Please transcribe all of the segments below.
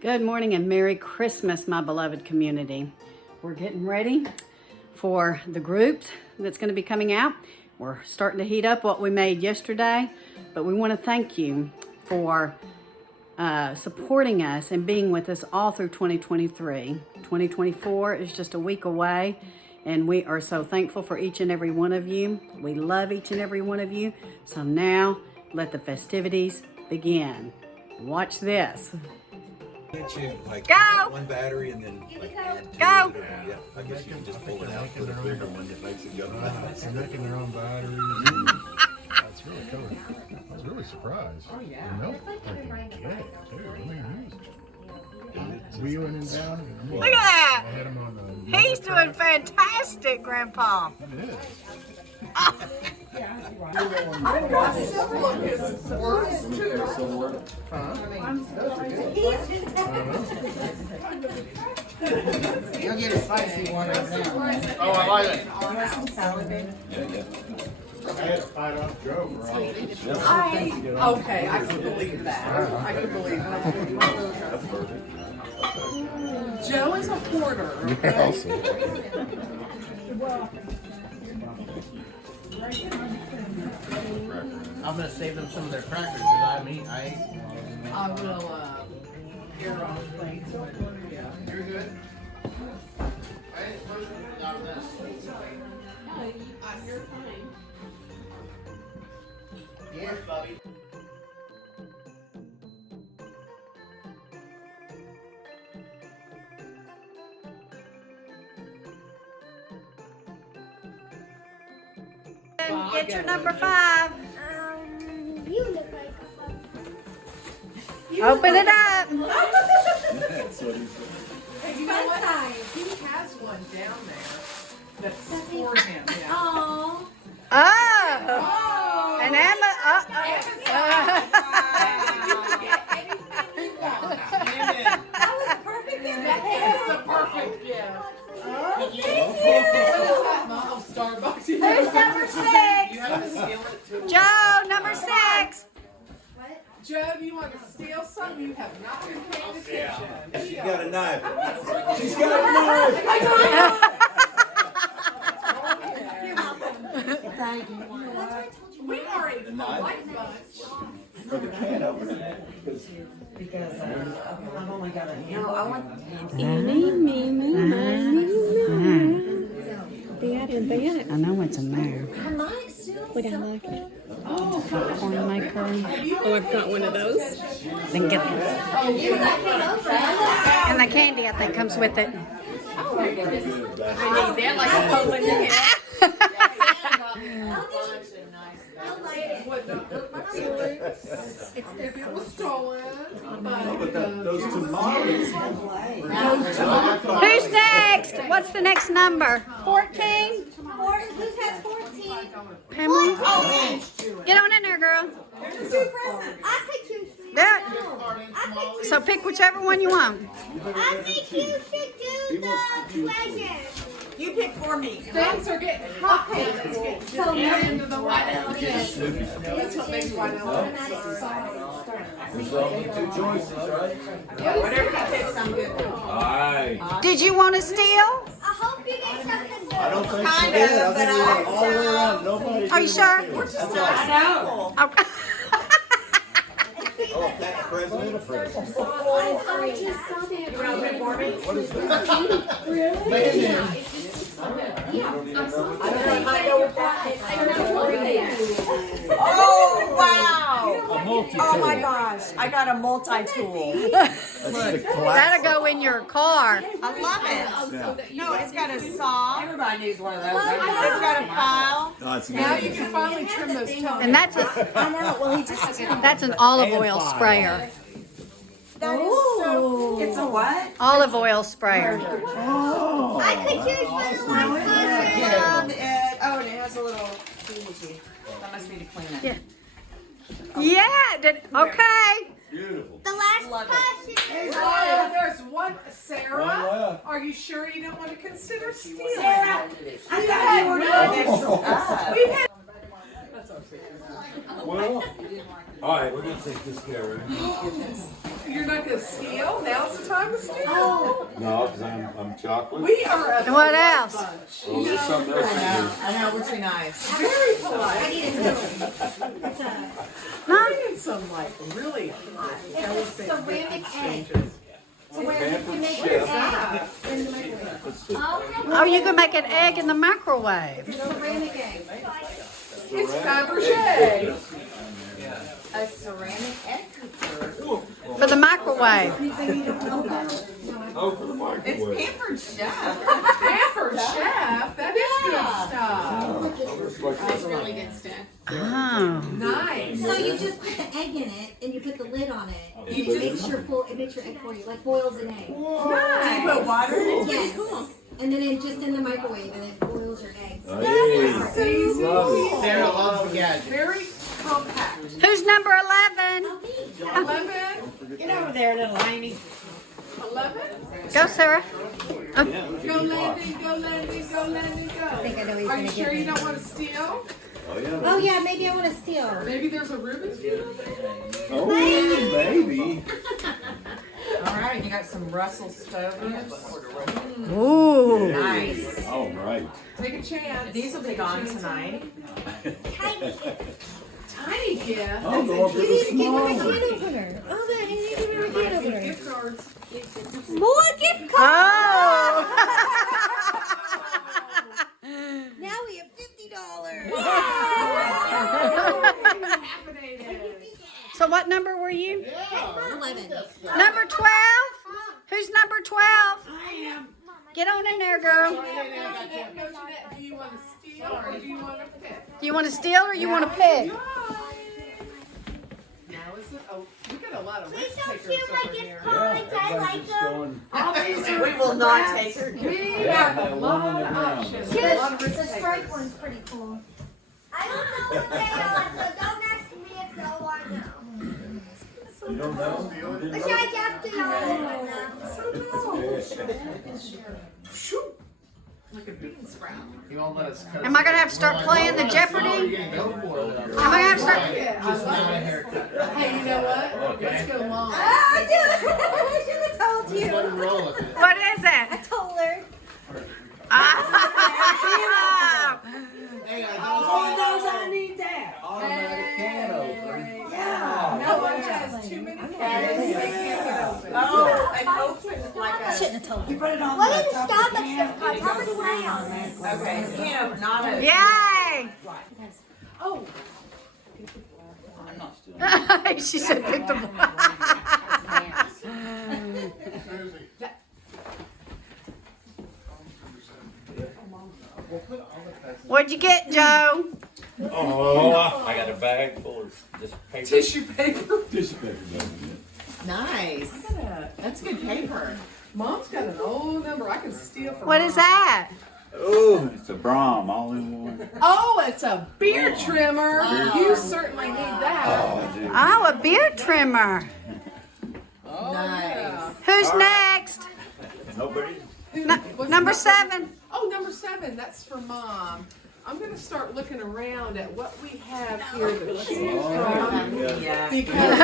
Good morning and Merry Christmas, my beloved community. We're getting ready for the groups that's going to be coming out. We're starting to heat up what we made yesterday, but we want to thank you for supporting us and being with us all through 2023. 2024 is just a week away, and we are so thankful for each and every one of you. We love each and every one of you. So now, let the festivities begin. Watch this. Can't you like Go! one battery and then like add two? Go! Yeah, I guess you can just pull it out with a bigger one that makes it go fast. They're making their own batteries. That's really cool. I was really surprised. Oh yeah. The milk freaking get it too. I mean, he's wheeling and down. Look at that! I had him on the He's doing fantastic, Grandpa. It is. You'll get a spicy one right now. Oh, I like it. Want some salad, baby? I had to fight off Joe for all this. Okay, I can believe that. I can believe that. Joe is a hoarder. Okay? I'm gonna save them some of their crackers because I will, here on plate. Yeah. You're good? I ain't supposed to be out of this. You're fine. Yes, Bobby. Get your number 5. You look like Open it up. That's what he said. Hey, you know what? He has one down there that's for him. Yeah. Oh. Oh. And Emma. That was a perfect gift. It's the perfect gift. What is that, Mom? Oh, Starbucks. Who's number 6? You have to steal it too. Joe, number 6. Joe, do you want to steal some? You have not been paying attention. She's got a knife. She's got a knife. Thank you. We are a polite bunch. For the can opener. Because I've only got a no, I want I know what's in there. I might still. Would I like it? Corn maker. Oh, I've got one of those. Then get and the candy I think comes with it. I need that like a Poland in If it was stolen, But those tamales. Who's next? What's the next number? 14? Who has 14? Pamela? Oh, Get on in there, girl. there's 2 presents. I think you should. Yeah. I think So pick whichever one you want. I think you should do the treasure. you pick for me. things are getting hot. It's getting So into the white elephant. That's what makes white elephant. There's only 2 choices, right? Whatever he picks, I'm good. Alright. Did you want to steal? I hope you get something good. I don't think she Kind did. of, I think we but went all the way around. Nobody Are you did sure? anything. I know. Okay. Oh, that's president of president. I just saw that. You want to open for me? What is that? Really? I might go with that. Oh, wow. Oh, my gosh. I got a multi-tool. That's the That'll go in your car. I love it. No, it's got a saw. Everybody needs one of those. It's got a file. No, it's Now good. you can finally trim those toes. And that's I know. Well, he just. that's an olive oil sprayer. That is so. It's a what? Olive oil sprayer. I could choose for the one closer. Oh, and it has a little thingy. That must be to clean it. Yeah. Yeah. Okay. Beautiful. The last Love it. question. Oh, there's one. One Sarah, left. are you sure you don't want to consider stealing? Sarah, I thought you were doing We've had. Well, all right, we're gonna take this care of it. You're not to steal? Now's the time to steal. Oh, No, because I'm chocolate. We are a What polite else? bunch. Well, there's something else in here. I know, we're too nice. Very I polite. need a new one. It's a We're in some like really hot It's a elephant ceramic exchanges. to where you can make Pampered your chef. egg in the microwave. Oh, you can make an egg in the microwave. Ceramic egg. It's Fabergé. A ceramic egg cooker. For the microwave. Oh, for the It's microwave. Pampered Chef. Pampered Chef. That is good stuff. It's like That's really good stuff. Oh. Nice. So you just put the egg in it and you put the lid on it. And You it just- makes your egg for you, like boils an egg. Do you put water in it? Yes. And then it just in the microwave and it boils your eggs. Easy. Sarah loves gadgets. Very compact. Who's number 11? 11. Get over there, little Amy. 11. Go, Sarah. Go Landon, go Landon, go Landon, go. I think I know what he's Are you gonna sure give you me. don't want to steal? Oh, yeah. Oh yeah, maybe I want to steal. Maybe there's a Rubik's Cube over there? Oh, maybe. All right, you got some Russell Stovers. Ooh. Nice. All right. Take a chance. These will be gone tonight. Tiny gift. I'll go up to the Give me small my one. can opener. Oh man, you need to give me my can opener. Gift cards. More gift cards. Oh. Now we have $50. So what number were you? 11. Number 12? Who's number 12? I am. Get on in there, girl. Coach Jeanette, do you want to steal or do you want to pick? Do you want to steal or you want to pick? Now is it? Oh, we got a lot of Please risk don't takers steal my over gift here. cards. I like them. We will not take her. We have a lot of options. A lot of risk The stripe takers. one's pretty cool. I don't know what they are, so don't ask me if you want to know. You don't know? Which I have to know one now. Like a bean sprout. He won't let us cut. Am I going to have to start playing the Jeopardy? Go for it. Am I going to have to start? Yeah, I Just love not a it. haircut. Hey, you know what? Let's go long. I should have told Just let him roll with it. What is I it? told her. Ah. Hey, I need that. automatic can opener. No one has too many cards. They can't get open. Oh, an open like a. Shouldn't have told her. What are the Starbucks gift cards? How many rounds? Okay, can of not a. Yay! Oh, She said pick the Susie. What'd you get, Joe? Oh, I got a bag full of just paper. tissue paper. Tissue paper, doesn't it? Nice. That's good paper. Mom's got an old number. I can steal from What Mom. is that? Oh, it's a Braum all in one. Oh, it's a beard trimmer. You certainly need that. Oh, dude. Oh, a beard trimmer. Oh, Nice. yeah. Who's next? Nobody? What's Number the- 7. Oh, number 7. That's for Mom. I'm going to start looking around at what we have here to choose from. Yeah. Because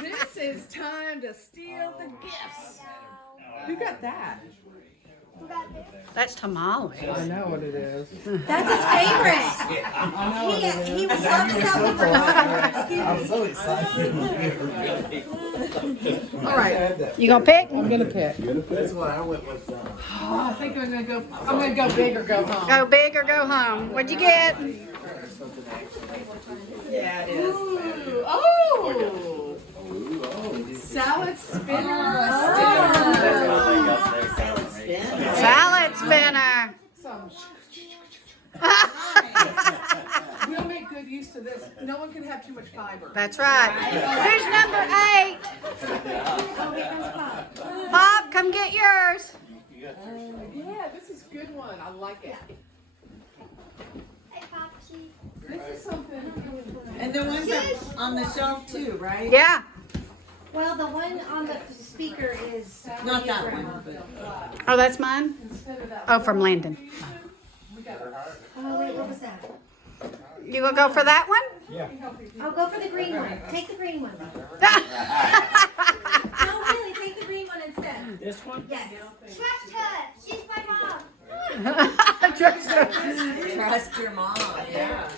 this is time to steal the gifts. Who got that? That's tamale. I know what it is. That's his favorite. He was so excited for I'm so excited. All right, You gonna pick? I'm gonna pick. That's why I went with. Oh, I think I'm gonna go big or go home. Go big or go home. What'd you get? Yeah, it is. Ooh, oh, salad spinner. Salad spinner. Some. We'll make good use of this. No one can have too much fiber. That's right. Who's number 8? Bob, come get yours. Yeah, this is a good one. I like it. Hey, Popsy. This is something. And the ones up on the shelf too, right? Yeah. Well, the one on the speaker is Not that one, but. Oh, that's mine? Instead of that. Oh, from Landon. Oh wait, what was that? You gonna go for that one? I'll go for the green one. Take the green one. your mom. Yeah.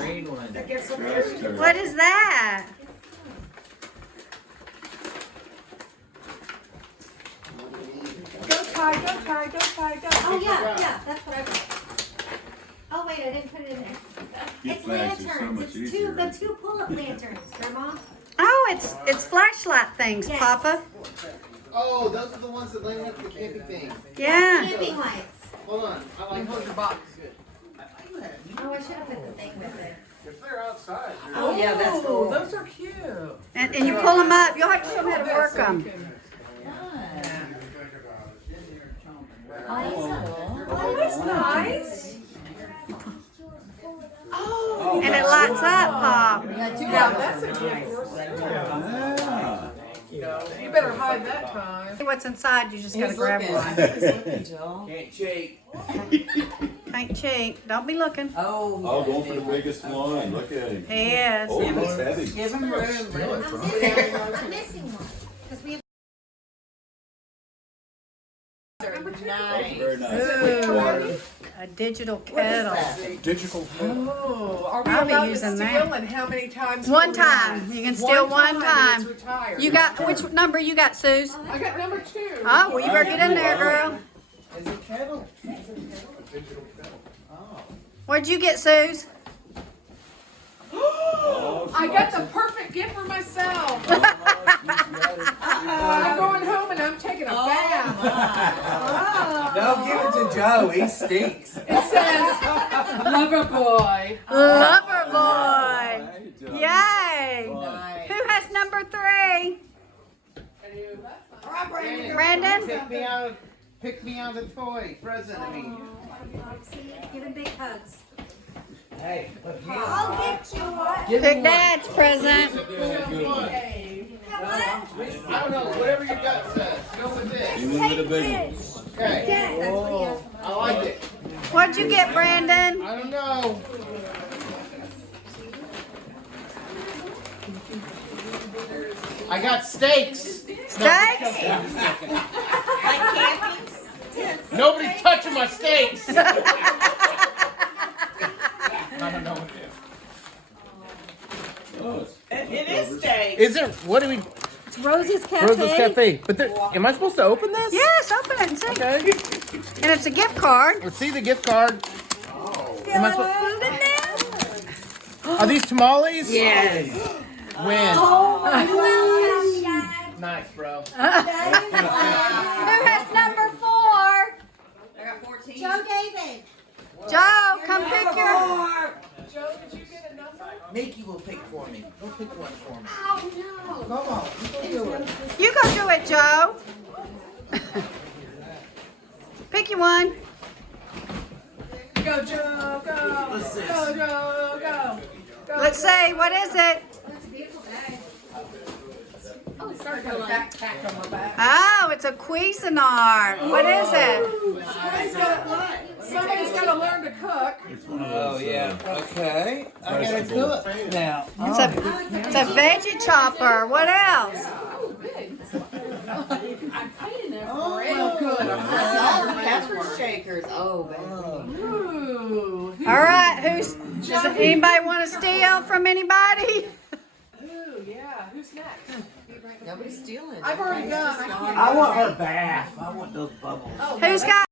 Green one. What is that? Go Ty, go Ty, go Ty, go. Oh, yeah, that's what I got. Oh, wait, I didn't put it in there. Get It's flags is so lanterns. much It's easier. the two pull-up lanterns, Grandma. Oh, it's flashlight things, Yes. Papa. Oh, those are the ones that light up the camping thing. Yeah. Camping lights. Hold on, I like Hold your box. Oh, I should have put the thing with it. if they're outside. Oh, yeah, that's cool. Those are cute. And you pull them up. You'll have to show them how to work them. Oh, that's nice. Oh, And it lights up, Pop. yeah, that's a gift. You better hide that time. See what's inside, you just gotta He's grab looking. one. He's looking, Jill. Can't shake. Ain't cheap. Don't be looking. Oh. Oh, going for the biggest one. Look at him. He is. Oh, that's heavy. Give him room. I'm missing one. Because we have Nice. Very nice. Ooh, a digital kettle. Digital. Oh, are we I'll be allowed to using that. steal and how many times? One can we time. use? You can steal one and time. it's retired. You got, which number you got, Suze? I got number 2. Oh, well, you better get in there, girl. Is it kettle? What'd you get, Suze? I got the perfect gift for myself. I'm going home and I'm taking a bath. No, give it to Joe. He stinks. It says, lover boy. Lover boy. Hey, Joe. Yay. Nice. Who has number 3? Brandon? Pick me out a toy. Present to me. give him big hugs. Hey, look here. I'll get you one. Pick Dad's present. I don't know. Whatever your gut says. Go with this. You went with a big one. Okay. Yes, that's what he has. I like it. What'd you get, Brandon? I don't know. I got steaks. Steaks? Like camping? Nobody's touching my steaks. I don't know what it Oh, It is steak. is. Is it? What do we? It's Rosie's Cafe. Rosa's Cafe. But am I supposed to open this? Yes, open it and see. Okay. And it's a gift card. Let's see the gift card. Am I supposed? Food in there? Are these tamales? Yes. When? Oh, my gosh. Nice, bro. Who has number 4? I got 14. Joe David. Joe, come pick your. Joe, did you get a number? Mickey will pick for me. Go pick one for me. Oh, no. Come on, you go do it. You go do it, Joe. Pick you one. Go, Joe, go. Go, Joe, go. Go, Let's see, what is it? That's a beautiful bag. Oh, sorry, got a backpack on my back. Oh, it's a Cuisinart. What is it? Somebody's got to learn to cook. It's one of Oh those. yeah. Okay. I gotta vegetable. cook now. It's a veggie chopper. What else? Oh, big. Oh, well, good. Pepper shakers. Oh, baby. Ooh. All right, does anybody want to steal from anybody? Ooh, yeah. Who's next? Nobody's stealing. I've already done. I can't. I want her bath. I want those bubbles. Who's got